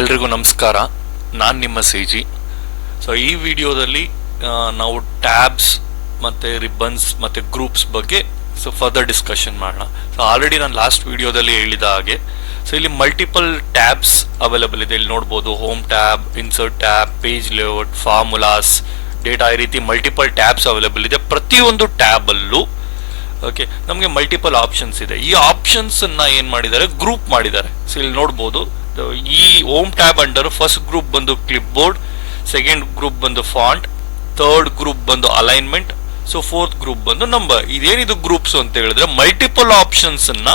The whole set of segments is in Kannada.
ಎಲ್ರಿಗೂ ನಮಸ್ಕಾರ. ನಾನು ನಿಮ್ಮ ಸಿ ಜಿ ಸೊ ಈ ವಿಡಿಯೋದಲ್ಲಿ ನಾವು ಟ್ಯಾಬ್ಸ್ ಮತ್ತು ರಿಬ್ಬನ್ಸ್ ಮತ್ತು ಗ್ರೂಪ್ಸ್ ಬಗ್ಗೆ ಸೊ ಫರ್ದರ್ ಡಿಸ್ಕಷನ್ ಮಾಡೋಣ. ಸೊ ಆಲ್ರೆಡಿ ನಾನು ಲಾಸ್ಟ್ ವಿಡಿಯೋದಲ್ಲಿ ಹೇಳಿದ ಹಾಗೆ ಸೊ ಇಲ್ಲಿ ಮಲ್ಟಿಪಲ್ ಟ್ಯಾಬ್ಸ್ ಅವೈಲಬಲ್ ಇದೆ. ಇಲ್ಲಿ ನೋಡ್ಬೋದು home tab insert tab page layout formulas data ಈ ರೀತಿ ಮಲ್ಟಿಪಲ್ ಟ್ಯಾಬ್ಸ್ ಅವೈಲಬಲ್ ಇದೆ. ಪ್ರತಿಯೊಂದು ಟ್ಯಾಬಲ್ಲೂ ಓಕೆ ನಮಗೆ ಮಲ್ಟಿಪಲ್ ಆಪ್ಷನ್ಸ್ ಇದೆ. ಈ ಆಪ್ಷನ್ಸನ್ನು ಏನು ಮಾಡಿದ್ದಾರೆ? ಗ್ರೂಪ್ ಮಾಡಿದ್ದಾರೆ. ಸೊ ಇಲ್ಲಿ ನೋಡ್ಬೋದು ಈ home tab under first group ಬಂದು ಕ್ಲಿಪ್ ಬೋರ್ಡ್ ಸೆಕೆಂಡ್ ಗ್ರೂಪ್ ಬಂದು ಫಾಂಟ್, ಥರ್ಡ್ ಗ್ರೂಪ್ ಬಂದು ಅಲೈನ್ಮೆಂಟ್, ಸೊ ಫೋರ್ತ್ ಗ್ರೂಪ್ ಬಂದು ನಂಬರ್. ಇದೇನಿದು ಗ್ರೂಪ್ಸ್ ಅಂತ ಹೇಳಿದ್ರೆ ಮಲ್ಟಿಪಲ್ ಆಪ್ಷನ್ಸ್ ಅನ್ನ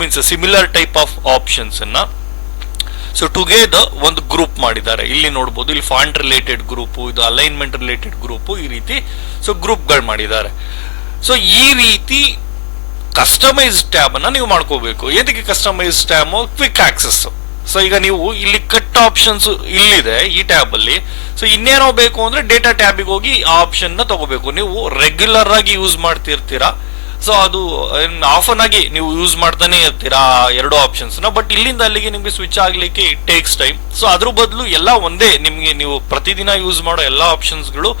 means similar type of options ಅನ್ನ ಸೊ ಟುಗೆದರ್ ಒಂದು ಗ್ರೂಪ್ ಮಾಡಿದ್ದಾರೆ. ಇಲ್ಲಿ ನೋಡ್ಬೋದು, ಇಲ್ಲಿ ಫಾಂಟ್ ರಿಲೇಟೆಡ್ ಗ್ರೂಪ್, ಇದು ಅಲೈನ್ಮೆಂಟ್ ರಿಲೇಟೆಡ್ ಗ್ರೂಪ್ ಈ ರೀತಿ, ಸೊ ಗ್ರೂಪ್ಗಳು ಮಾಡಿದ್ದಾರೆ. ಸೊ ಈ ರೀತಿ ಕಸ್ಟಮೈಸ್ ಟ್ಯಾಬ್ ಅನ್ನ ನೀವು ಮಾಡ್ಕೋಬೇಕು. ಏನಕ್ಕೆ customise tab? Quick access so ಈಗ ನೀವು ಇಲ್ಲಿ ಕಟ್ ಆಪ್ಷನ್ಸ್ ಇಲ್ಲಿದೆ ಈ ಟ್ಯಾಬ್ ಅಲ್ಲಿ. ಸೊ ಇನ್ನೇನೋ ಬೇಕು ಅಂದ್ರೆ ಡೇಟಾ ಟ್ಯಾಬಿಗೆ ಹೋಗಿ ಆ ಆಪ್ಷನ್ನ ತಗೋಬೇಕು. ನೀವು ರೆಗ್ಯುಲರ್ ಆಗಿ ಯೂಸ್ ಮಾಡ್ತಿರ್ತೀರಾ? ಸೊ ಅದು ಆಫನ್ ಆಗಿ ನೀವು ಯೂಸ್ ಮಾಡ್ತಾನೆ ಇರ್ತೀರಾ ಎರಡು ಆಪ್ಷನ್ಸ್ನ? ಬಟ್ ಇಲ್ಲಿಂದ ಅಲ್ಲಿಗೆ ನಿಮ್ಗೆ ಸ್ವಿಚ್ ಆಗ್ಲಿಕ್ಕೆ ಇಟ್ ಟೇಕ್ಸ್ ಟೈಮ್ ಸೊ ಅದ್ರ ಬದಲು ಎಲ್ಲ ಒಂದೇ ನಿಮ್ಗೆ ನೀವು ಪ್ರತಿದಿನ ಯೂಸ್ ಮಾಡೋ ಎಲ್ಲ ಆಪ್ಷನ್ಸ್ಗಳು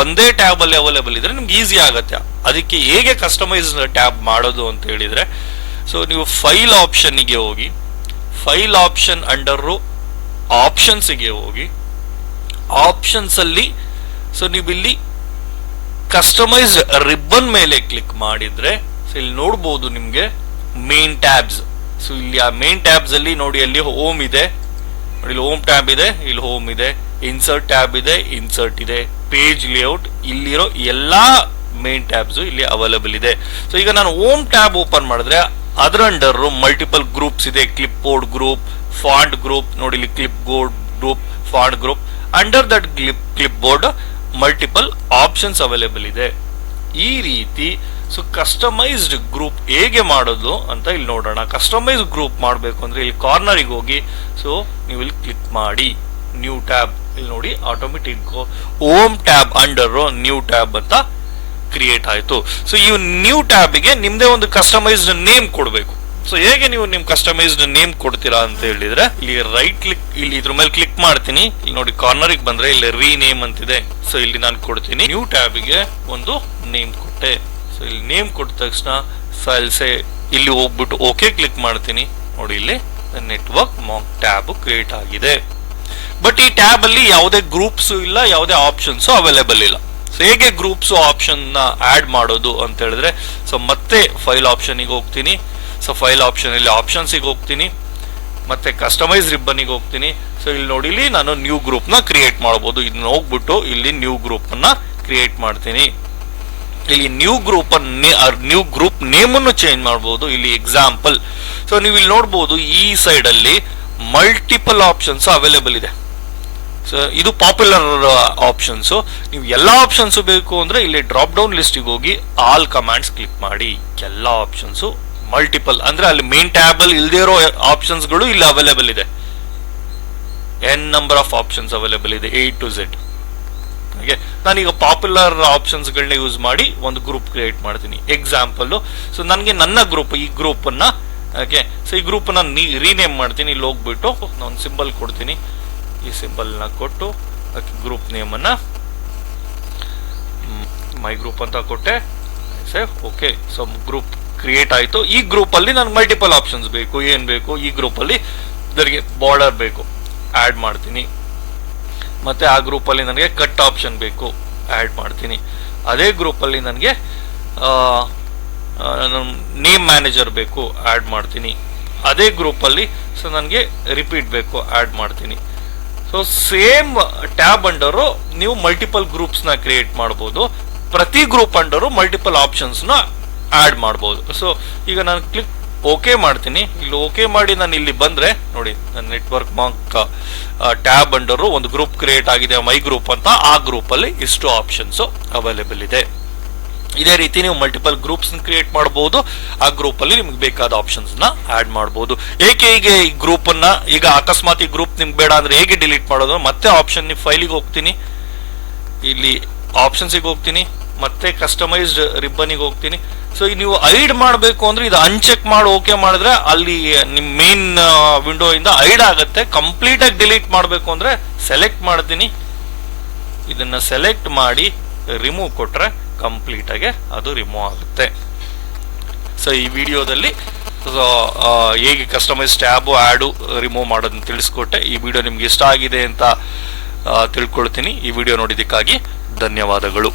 ಒಂದೇ ಟ್ಯಾಬ್ ಅಲ್ಲಿ ಅವೈಲೇಬಲ್ ಇದ್ರೆ ನಿಮ್ಗೆ ಈಸಿ ಆಗತ್ತೆ. ಅದಕ್ಕೆ ಹೇಗೆ ಕಸ್ಟಮೈಸ್ ಟ್ಯಾಬ್ ಮಾಡೋದು ಅಂತ ಹೇಳಿದ್ರೆ ಸೊ ನೀವು ಫೈಲ್ ಆಪ್ಷನ್ಗೆ ಹೋಗಿ ಫೈಲ್ ಆಪ್ಷನ್ ಅಂಡರ್ ಆಪ್ಷನ್ಸ್ಗೆ ಹೋಗಿ ಆಪ್ಷನ್ಸ್ ಅಲ್ಲಿ ಸೊ ನೀವು ಇಲ್ಲಿ ಕಸ್ಟಮೈಸ್ಡ್ ರಿಬ್ಬನ್ ಮೇಲೆ ಕ್ಲಿಕ್ ಮಾಡಿದ್ರೆ, ಸೊ ಇಲ್ಲಿ ನೋಡ್ಬೋದು ನಿಮಗೆ ಮೇನ್ ಟ್ಯಾಬ್ಸ್. ಸೊ ಇಲ್ಲಿ ಆ ಮೇನ್ ಟ್ಯಾಬ್ಸ್ ಅಲ್ಲಿ ನೋಡಿ ಅಲ್ಲಿ ಹೋಮ್ ಇದೆ. ಇಲ್ಲಿ ಹೋಮ್ ಟ್ಯಾಬ್ ಇದೆ, ಇಲ್ಲಿ ಹೋಮ್ ಇದೆ, ಇನ್ಸರ್ಟ್ ಟ್ಯಾಬ್ ಇದೆ, ಇನ್ಸರ್ಟ್ ಇದೆ, ಪೇಜ್ ಲೇಔಟ್, ಇಲ್ಲಿರೋ ಎಲ್ಲಾ ಮೇನ್ ಟ್ಯಾಬ್ಸ್ ಇಲ್ಲಿ ಅವೈಲಬಲ್ ಇದೆ. ಸೊ ಈಗ ನಾನು ಹೋಮ್ ಟ್ಯಾಬ್ ಓಪನ್ ಮಾಡಿದ್ರೆ ಅದರ ಅಂಡರ್ ಮಲ್ಟಿಪಲ್ ಗ್ರೂಪ್ಸ್ ಇದೆ. Clipboard group font group ನೋಡಿ ಇಲ್ಲಿ clipboard group font group under that clip clipboard multiple options available ಇದೆ. ಈ ರೀತಿ ಸೊ ಕಸ್ಟಮೈಸ್ಡ್ ಗ್ರೂಪ್ ಹೇಗೆ ಮಾಡೋದು ಅಂತ ಇಲ್ಲಿ ನೋಡೋಣ. ಕಸ್ಟಮೈಸ್ ಗ್ರೂಪ್ ಮಾಡಬೇಕು ಅಂದ್ರೆ ಇಲ್ಲಿ ಕಾರ್ನರಿಗೆ ಹೋಗಿ ಸೊ ನೀವು ಇಲ್ಲಿ ಕ್ಲಿಕ್ ಮಾಡಿ. ನ್ಯೂ ಟ್ಯಾಬ್ ಇಲ್ಲಿ ನೋಡಿ automatic home tab under new tab ಅಂತ ಕ್ರಿಯೇಟ್ ಆಯಿತು. ಸೊ ಈ ನ್ಯೂ ಟ್ಯಾಬಿಗೆ ನಿಮ್ಮದೇ ಒಂದು ಕಸ್ಟಮೈಸ್ಡ್ ನೇಮ್ ಕೊಡಬೇಕು. ಸೊ ಹೇಗೆ ನೀವು ನಿಮ್ಮ ಕಸ್ಟಮೈಸ್ಡ್ ನೇಮ್ ಕೊಡ್ತೀರಾ ಅಂತ ಹೇಳಿದ್ರೆ ಇಲ್ಲಿ ರೈಟ್ ಕ್ಲಿಕ್ ಇಲ್ಲಿ ಇದ್ರ ಮೇಲೆ ಕ್ಲಿಕ್ ಮಾಡ್ತೀನಿ. ಇಲ್ಲಿ ನೋಡಿ ಕಾರ್ನರಿಗೆ ಬಂದ್ರೆ ಇಲ್ಲಿ ರೀ ನೇಮ್ ಅಂತಿದೆ. ಸೊ ಇಲ್ಲಿ ನಾನು ಕೊಡ್ತೀನಿ. ನ್ಯೂ ಟ್ಯಾಬಿಗೆ ಒಂದು ನೇಮ್ ಕೊಟ್ಟೆ. ಸೊ ಇಲ್ಲಿ ನೇಮ್ ಕೊಟ್ಟ ತಕ್ಷಣ ಸಲ್ಸೆ ಇಲ್ಲಿ ಹೋಗ್ಬಿಟ್ಟು ಓಕೆ ಕ್ಲಿಕ್ ಮಾಡ್ತೀನಿ. ನೋಡಿ ಇಲ್ಲಿ ನೆಟ್ವರ್ಕ್ ಮಾಕ್ ಟ್ಯಾಬ್ ಕ್ರಿಯೇಟ್ ಆಗಿದೆ. ಬಟ್ ಈ ಟ್ಯಾಬ್ ಅಲ್ಲಿ ಯಾವುದೇ ಗ್ರೂಪ್ಸ್ ಇಲ್ಲ, ಯಾವುದೇ ಆಪ್ಷನ್ಸ್ ಅವೈಲೇಬಲ್ ಇಲ್ಲ. ಹೇಗೆ ಗ್ರೂಪ್ಸ್ ಆಪ್ಷನ್ನ ಆಡ್ ಮಾಡೋದು ಅಂತ ಹೇಳಿದ್ರೆ ಸೊ ಮತ್ತೆ ಫೈಲ್ ಆಪ್ಷನ್ಗೆ ಹೋಗ್ತೀನಿ. ಸೊ ಫೈಲ್ ಆಪ್ಷನ್ ಇಲ್ಲಿ ಆಪ್ಷನ್ಸಿಗೆ ಹೋಗ್ತೀನಿ. ಮತ್ತೆ ಕಸ್ಟಮೈಸ್ ರಿಬ್ಬನ್ಗೆ ಹೋಗ್ತೀನಿ. ಸೊ ಇಲ್ಲಿ ನೋಡಿ, ಇಲ್ಲಿ ನಾನು ನ್ಯೂ ಗ್ರೂಪ್ನ ಕ್ರಿಯೇಟ್ ಮಾಡಬಹುದು ಇದನ್ನ ಹೋಗ್ಬಿಟ್ಟು ಇಲ್ಲಿ ನ್ಯೂ ಗ್ರೂಪ್ ಅನ್ನ ಕ್ರಿಯೇಟ್ ಮಾಡ್ತೀನಿ. ಇಲ್ಲಿ new group new group name ಅನ್ನು ಚೇಂಜ್ ಮಾಡಬಹುದು ಇಲ್ಲಿ ಎಕ್ಸಾಂಪಲ್ ಸೊ ನೀವು ಇಲ್ಲಿ ನೋಡಬಹುದು ಈ ಸೈಡ್ ಅಲ್ಲಿ ಮಲ್ಟಿಪಲ್ ಆಪ್ಷನ್ಸ್ ಅವೈಲೇಬಲ್ ಇದೆ. ಸೊ ಇದು ಪಾಪ್ಯುಲರ್ ಆಪ್ಷನ್ಸ್ ನೀವು ಎಲ್ಲ ಆಪ್ಷನ್ಸ್ ಬೇಕು ಅಂದ್ರೆ ಇಲ್ಲಿ ಡ್ರಾಪ್ ಡೌನ್ ಲಿಸ್ಟಿಗೆ ಹೋಗಿ ಆಲ್ ಕಮಾಂಡ್ಸ್ ಕ್ಲಿಕ್ ಮಾಡಿ. ಎಲ್ಲ ಆಪ್ಷನ್ಸ್ ಮಲ್ಟಿಪಲ್ ಅಂದ್ರೆ ಅಲ್ಲಿ ಮೇನ್ ಟ್ಯಾಬಲ್ ಅಲ್ಲಿ ಇಲ್ದೇ ಇರೋ ಆಪ್ಷನ್ಸ್ಗಳು ಇಲ್ಲಿ ಅವೈಲೇಬಲ್ ಇದೆ. N number of options available ಇದೆ ಎ ಟು ಝೆಡ್ ಹಾಗೆ? ನಾನೀಗ ಪಾಪ್ಯುಲರ್ ಆಪ್ಷನ್ಸ್ ಗಳನ್ನ ಯೂಸ್ ಮಾಡಿ ಒಂದು ಗ್ರೂಪ್ ಕ್ರಿಯೇಟ್ ಮಾಡ್ತೀನಿ. ಎಕ್ಸಾಂಪಲ್ಲು ಸೊ ನನಗೆ ನನ್ನ ಗ್ರೂಪ್ ಈ ಗ್ರೂಪ್ ಅನ್ನ ಓಕೆ ಸೊ ಈ ಗ್ರೂಪ್ ನೀ ರೀನೇಮ್ ಮಾಡ್ತೀನಿ, ಇಲ್ಲಿ ಹೋಗ್ಬಿಟ್ಟು ನಾನು ಸಿಂಬಲ್ ಕೊಡ್ತೀನಿ. ಈ ಸಿಂಬಲ್ನ ಕೊಟ್ಟು ಗ್ರೂಪ್ ನೇಮ್ ಅನ್ನ ಮೈ ಗ್ರೂಪ್ ಅಂತ ಕೊಟ್ಟೆ. Save okay so group create ಆಯ್ತು. ಈ ಗ್ರೂಪ್ ಅಲ್ಲಿ ನನಗೆ ಮಲ್ಟಿಪಲ್ ಆಪ್ಷನ್ಸ್ ಬೇಕು, ಏನ್ ಬೇಕು, ಈ ಗ್ರೂಪ್ ಅಲ್ಲಿ ಇದರಿಗೆ ಬಾರ್ಡರ್ ಬೇಕು. ಆಡ್ ಮಾಡ್ತೀನಿ. ಮತ್ತೆ ಆ ಗ್ರೂಪ್ ಅಲ್ಲಿ ನನಗೆ ಕಟ್ ಆಪ್ಷನ್ ಬೇಕು. ಆಡ್ ಮಾಡ್ತೀನಿ. ಅದೇ ಗ್ರೂಪ್ ಅಲ್ಲಿ ನನಗೆ ನೇಮ್ ಮ್ಯಾನೇಜರ್ ಬೇಕು. ಆಡ್ ಮಾಡ್ತೀನಿ. ಅದೇ ಗ್ರೂಪ್ ಅಲ್ಲಿ ಸೊ ನನಗೆ ರಿಪೀಟ್ ಬೇಕು. ಆಡ್ ಮಾಡ್ತೀನಿ. ಸೊ ಸೇಮ್ ಟ್ಯಾಬ್ ಅಂಡರು ನೀವು ಮಲ್ಟಿಪಲ್ ಗ್ರೂಪ್ಸ್ನ ಕ್ರಿಯೇಟ್ ಮಾಡಬಹುದು ಪ್ರತಿ ಗ್ರೂಪ್ ಅಂಡರು ಮಲ್ಟಿಪಲ್ ಆಪ್ಷನ್ಸ್ನ ಆಡ್ ಮಾಡಬಹುದು ಸೊ ಈಗ ನಾನು ಕ್ಲಿಕ್ ಓಕೆ ಮಾಡ್ತೀನಿ. ಇಲ್ಲಿ ಓಕೆ ಮಾಡಿ ನಾನು ಇಲ್ಲಿ ಬಂದ್ರೆ, ನೋಡಿ, ನನ್ನ ನೆಟ್ವರ್ಕ್ ಮಾಂಕ್ ಟ್ಯಾಬ್ ಅಂಡರು ಒಂದು ಗ್ರೂಪ್ ಕ್ರಿಯೇಟ್ ಆಗಿದೆ ಮೈ ಗ್ರೂಪ್ ಅಂತ ಆ ಗ್ರೂಪ್ ಅಲ್ಲಿ ಇಷ್ಟು ಆಪ್ಷನ್ಸ್ ಅವೈಲೇಬಲ್ ಇದೆ. ಇದೇ ರೀತಿ ನೀವು ಮಲ್ಟಿಪಲ್ ಗ್ರೂಪ್ಸ್ ಕ್ರಿಯೇಟ್ ಮಾಡಬಹುದು. ಆ ಗ್ರೂಪ್ ಅಲ್ಲಿ ನಿಮ್ಗೆ ಬೇಕಾದ ಆಪ್ಷನ್ಸ್ನ ಆಡ್ ಮಾಡಬಹುದು. ಏಕೆ ಹೀಗೆ ಈ ಗ್ರೂಪ್ ಅನ್ನ, ಈಗ ಅಕಸ್ಮಾತ್ ಈ ಗ್ರೂಪ್ ನಿಮ್ಗೆ ಬೇಡ ಅಂದ್ರೆ ಹೇಗೆ ಡಿಲೀಟ್ ಮಾಡೋದು? ಮತ್ತೆ ಆಪ್ಷನ್ ಫೈಲಿಗೆ ಹೋಗ್ತೀನಿ. ಇಲ್ಲಿ ಆಪ್ಷನ್ಸಿಗೆ ಹೋಗ್ತೀನಿ. ಮತ್ತೆ ಕಸ್ಟಮೈಸ್ಡ್ ರಿಬ್ಬನಿಗೆ ಹೋಗ್ತೀನಿ. ಸೊ ನೀವು ಐಡ್ ಮಾಡಬೇಕು ಅಂದ್ರೆ ಇದು ಅನ್ಚೆಕ್ ಮಾಡಿ ಓಕೆ ಮಾಡಿದ್ರೆ ಅಲ್ಲಿ ನಿಮ್ ಮೇನ್ ವಿಂಡೋ ಇಂದ ಐಡ್ ಆಗುತ್ತೆ. ಕಂಪ್ಲೀಟ್ ಆಗಿ ಡಿಲೀಟ್ ಮಾಡಬೇಕು ಅಂದ್ರೆ ಸೆಲೆಕ್ಟ್ ಮಾಡ್ತೀನಿ. ಇದನ್ನ ಸೆಲೆಕ್ಟ್ ಮಾಡಿ ರಿಮೂವ್ ಕೊಟ್ರೆ ಕಂಪ್ಲೀಟ್ ಆಗಿ ಅದು ರಿಮೂವ್ ಆಗುತ್ತೆ. ಸೊ ಈ ವಿಡಿಯೋದಲ್ಲಿ ಸೊ, ಹೇಗೆ ಕಸ್ಟಮೈಸ್ ಟ್ಯಾಬು ಆ್ಯಡು ರಿಮೂವ್ ಮಾಡೋದನ್ನು ತಿಳಿಸ್ಕೊಟ್ಟೆ. ಈ ವಿಡಿಯೋ ನಿಮ್ಗೆ ಇಷ್ಟ ಆಗಿದೆ ಅಂತ ತಿಳ್ಕೊಳ್ತೀನಿ. ಈ ವಿಡಿಯೋ ನೋಡಿದ್ದಕ್ಕಾಗಿ ಧನ್ಯವಾದಗಳು.